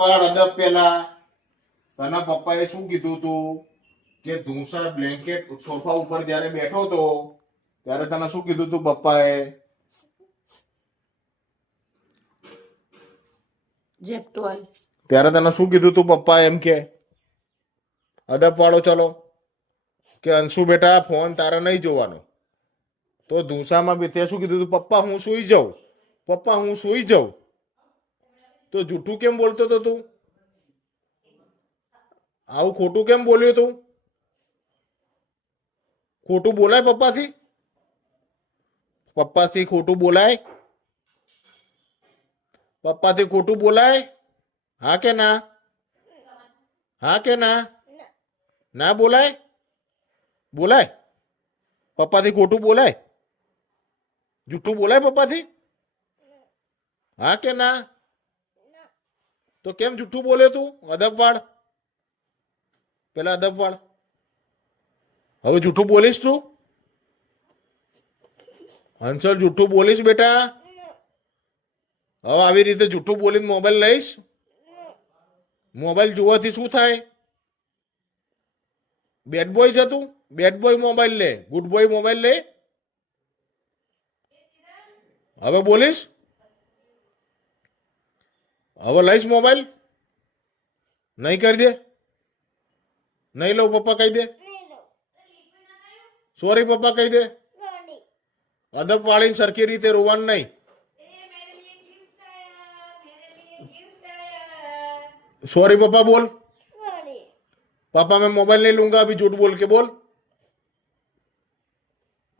પણ અદબ પેલા તને પપ્પાએ શું કીધું તું કે ધૂસા બ્લેન્કેટ સોફા ઉપર જ્યારે બેઠો તો ત્યારે તને શું કીધું તું પપ્પાએ? જેપટોલ ત્યારે તને શું કીધું તું પપ્પા? એમ કે અદબ પાડો ચલો કે અંશુ બેટા ફોન તારે નહીં જોવાનો. તો ધૂસામાં બી તે શું કીધું તું? પપ્પા હું સૂઈ જાઉં, પપ્પા હું સૂઈ જાઉં. તો જૂઠું કેમ બોલતો તો તું? આવું ખોટું કેમ બોલ્યો તું? ખોટું બોલાય પપ્પાથી? પપ્પાથી ખોટું બોલાય? પપ્પાથી ખોટું બોલાય? હા કે ના? હા કે ના? ના બોલાય? બોલાય? પપ્પાથી ખોટું બોલાય? જૂઠું બોલાય પપ્પાથી? હા કે ના? તો કેમ જૂઠું બોલે તું? અદબ વાળ, પેલા અદબ વાળ. હવે જૂઠું બોલીશ તું? હંસલ જૂઠું બોલીશ બેટા? હવે આવી રીતે જૂઠું બોલીને મોબાઈલ લઈશ? મોબાઈલ જોવાથી શું થાય? બેડ બોય છે તું? બેડ બોય મોબાઈલ લે, ગુડ બોય મોબાઈલ લે. હવે બોલીશ? હવે લઈશ મોબાઈલ? નહીં કરી દે? નહીં લઉં પપ્પા કહી દે? સોરી પપ્પા કહી દે? અદબ વાળીને સરખી રીતે રોવાનું નહીં. सॉरी पापा बोल. पापा मैं मोबाइल नहीं लूंगा अभी, झूठ बोल के बोल.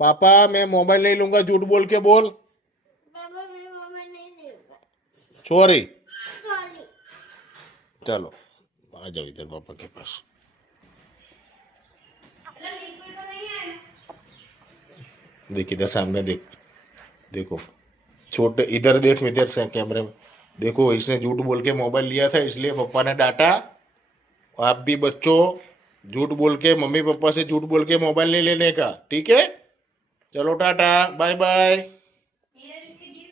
पापा मैं मोबाइल नहीं लूंगा, झूठ बोल के बोल. पापा मैं मोबाइल नहीं लूंगा. सॉरी. सॉरी. चलो आ जाओ इधर पापा के पास. देख इधर सामने देख, देखो छोटे इधर देख, इधर से कैमरे में देखो. इसने झूठ बोल के मोबाइल लिया था इसलिए पापा ने डांटा. आप भी बच्चों झूठ बोल के मम्मी पापा से झूठ बोल के मोबाइल नहीं लेने का, ठीक है? चलो टाटा बाय बाय.